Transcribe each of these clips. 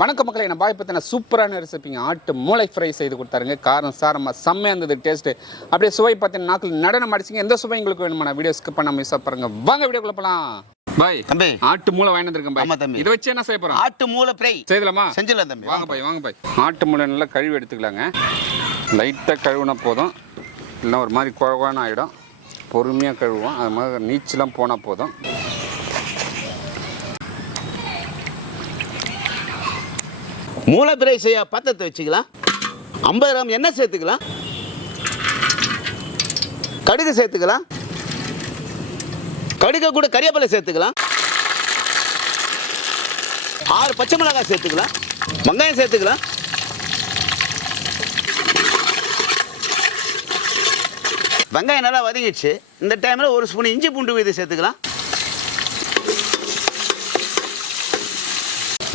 வணக்கம் மக்களே, நான் பாய் பற்றின சூப்பரான ரெசிபிங்க ஆட்டு மூளை ஃப்ரை செய்து கொடுத்தாருங்க. காரம் சாரமாக செம்மையாக இருந்தது டேஸ்ட்டு. அப்படியே சுவை பார்த்தீங்கன்னா நாக்கில் நடனம் அடிச்சிங்க. எந்த சுவை உங்களுக்கு வேணுமா வீடியோ ஸ்கிப் பண்ணாமல் மிஸ் பாருங்க. வாங்க வீடியோக்குள்ள போகலாம். பாய் தம்பி, ஆட்டு மூளை வாங்கி வந்திருக்கேன் பாய். ஆமா தம்பி, இதை வச்சு என்ன செய்ய போறோம்? ஆட்டு மூளை ஃப்ரை செய்யலாமா? செஞ்சிடலாம் தம்பி. வாங்க பாய், வாங்க பாய். ஆட்டு மூளை நல்லா கழுவி எடுத்துக்கலாங்க. லைட்டாக கழுவுனா போதும், இல்லைன்னா ஒரு மாதிரி குழவான ஆகிடும். பொறுமையாக கழுவுவோம், அது மாதிரி நீச்சலாம் போனால் போதும். மூளை ஃப்ரை செய்ய பாத்திரத்தை வச்சுக்கலாம். 50 கிராம் எண்ணெய் சேர்த்துக்கலாம். கடுகு சேர்த்துக்கலாம். கடுகு கூட கறிவேப்பிலை சேர்த்துக்கலாம். 6 பச்சை மிளகாய் சேர்த்துக்கலாம். வெங்காயம் சேர்த்துக்கலாம். வெங்காயம் நல்லா வதங்கிடுச்சு. இந்த டைமில் 1 ஸ்பூன் இஞ்சி பூண்டு விழுது சேர்த்துக்கலாம்.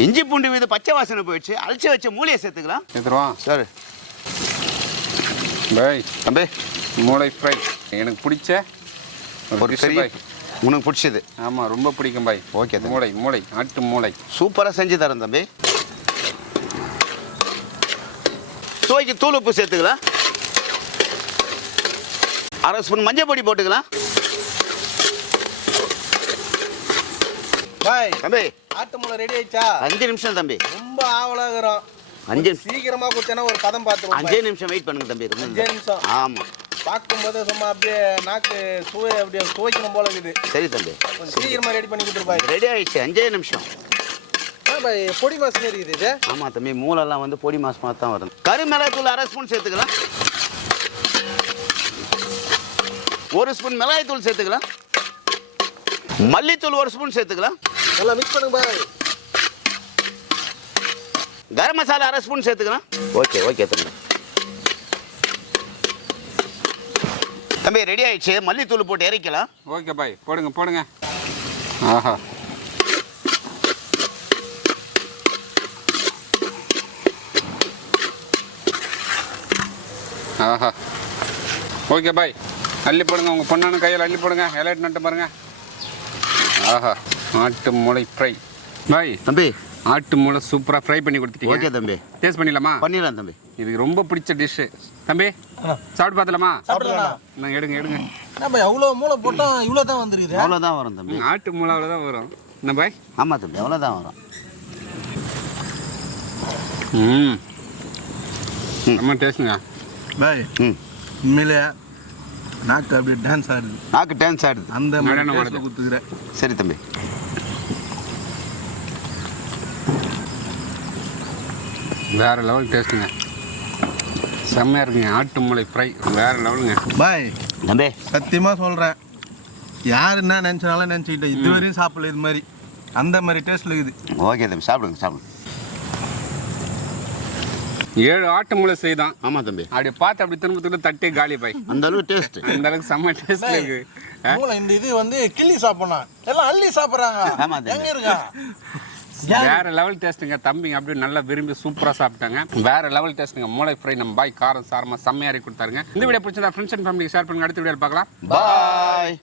இஞ்சி பூண்டு விழுது பச்சை வாசனை போயிடுச்சு. அரைச்சி வச்ச மூளையை சேர்த்துக்கலாம். எடுத்துருவான் சார். பாய் தம்பி, மூளை ஃப்ரை எனக்கு பிடிச்ச ஒரு பெரிய, உனக்கு பிடிச்சது? ஆமாம், ரொம்ப பிடிக்கும் பாய். ஓகே, மூளை மூளை ஆட்டு மூளை சூப்பராக செஞ்சு தரேன் தம்பி. சுவைக்கு தூள் உப்பு சேர்த்துக்கலாம். 1/2 ஸ்பூன் மஞ்சள் பொடி போட்டுக்கலாம். பாய் தம்பி, ஆட்டு மூளை ரெடி ஆயிடுச்சா? 5 நிமிஷம் தம்பி. ரொம்ப ஆவலாகிறோம். 5 சீக்கிரமா குடிச்சேன்னா ஒரு பதம் பார்த்துருவோம். 5 நிமிஷம் வெயிட் பண்ணுங்க தம்பி. 5 நிமிஷம். ஆமாம், பார்க்கும்போது சும்மா அப்படியே நாக்கு சுவை அப்படியே துவைக்கணும் போல இருக்குது. சரி தம்பி, சீக்கிரமா ரெடி பண்ணி கொடுத்துரு பாய். ரெடி ஆயிடுச்சு. 5 நிமிஷம். பாய் பொடி மாசம் இருக்குது இது. ஆமாம் தம்பி, மூளைலாம் வந்து பொடி மாசமாக தான் வரும். கறி மிளகாய்த்தூள் 1/2 ஸ்பூன் சேர்த்துக்கலாம். 1 ஸ்பூன் மிளகாய் தூள் சேர்த்துக்கலாம். மல்லித்தூள் 1 ஸ்பூன் சேர்த்துக்கலாம். நல்லா மிக்ஸ் பண்ணுங்க பாய். கரம் மசாலா 1/2 ஸ்பூன் சேர்த்துக்கலாம். ஓகே ஓகே தம்பி. தம்பி ரெடி ஆயிடுச்சு. மல்லித்தூள் போட்டு இறக்கலாம். ஓகே பாய், போடுங்க போடுங்க. ஆஹா, ஆஹா, ஓகே பாய். அள்ளி போடுங்க, உங்கள் பொண்ணான கையில் அள்ளி போடுங்க. இலைட்டு நட்டு பாருங்க. ஆஹா, ஆட்டு மூளை ஃப்ரை பாய். தம்பி, ஆட்டு மூளை சூப்பராக ஃப்ரை பண்ணி கொடுத்துட்டீங்க. ஓகே தம்பி, டேஸ்ட் பண்ணிடலாமா? பண்ணிடலாம் தம்பி. இது ரொம்ப பிடிச்ச டிஷ்ஷு தம்பி. சாப்பிட்டு பார்த்தலாமா? சாப்பிடலாம். நான் எடுங்க எடுங்க. என்ன பாய் அவ்வளோ மூளை போட்டோம், இவ்வளோ தான் வந்துருக்குது. அவ்வளோதான் வரும் தம்பி. ஆட்டு மூளை அவ்வளோதான் வரும் என்ன பாய்? ஆமாம் தம்பி, அவ்வளோதான் வரும். ரொம்ப டேஸ்ட்டுங்க பாய். உண்மையிலே நாக்கு அப்படியே டான்ஸ் ஆடுது. நாக்கு டான்ஸ் ஆடுது. அந்த நடனம் மாதிரி கொடுத்துக்கிறேன். சரி தம்பி. வேற லெவல் டேஸ்ட்டுங்க. செம்மையாக இருக்குங்க. ஆட்டு மூளை ஃப்ரை வேற லெவலுங்க பாய். தம்பி சத்தியமாக சொல்கிறேன், யார் என்ன நினச்சினாலும் நினச்சிக்கிட்டேன். இதுவரையும் சாப்பிடல இது மாதிரி. அந்த மாதிரி டேஸ்ட்டில் இருக்குது. ஓகே தம்பி, சாப்பிடுங்க சாப்பிடுங்க. 7 ஆட்டு மூளை செய்தான். ஆமாம் தம்பி, அப்படியே பார்த்து அப்படி திரும்ப தட்டே காலி பாய். அந்த அளவுக்கு டேஸ்ட். அந்த அளவுக்கு செம்ம டேஸ்ட் இருக்கு. மூளை இந்த இது வந்து கிள்ளி சாப்பிடலாம், எல்லாம் அள்ளி சாப்பிட்றாங்க. ஆமாம் தம்பி, எங்க இருக்கா? வேற லெவல் டேஸ்ட்டுங்க. தம்பிங்க அப்படியே நல்லா விரும்பி சூப்பராக சாப்பிட்டாங்க. வேற லெவல் டேஸ்ட்டுங்க. மூளை ஃப்ரை நம்ம பாய் காரம் சாரமாக செம்மையாக கொடுத்தாருங்க. இந்த வீடியோ பிடிச்சதா ஃப்ரெண்ட்ஸ் அண்ட் ஃபேமிலிக்கு ஷேர் பண்ணுங்க. அடுத்த வீடியோ பார்க்கலாம். பாய்.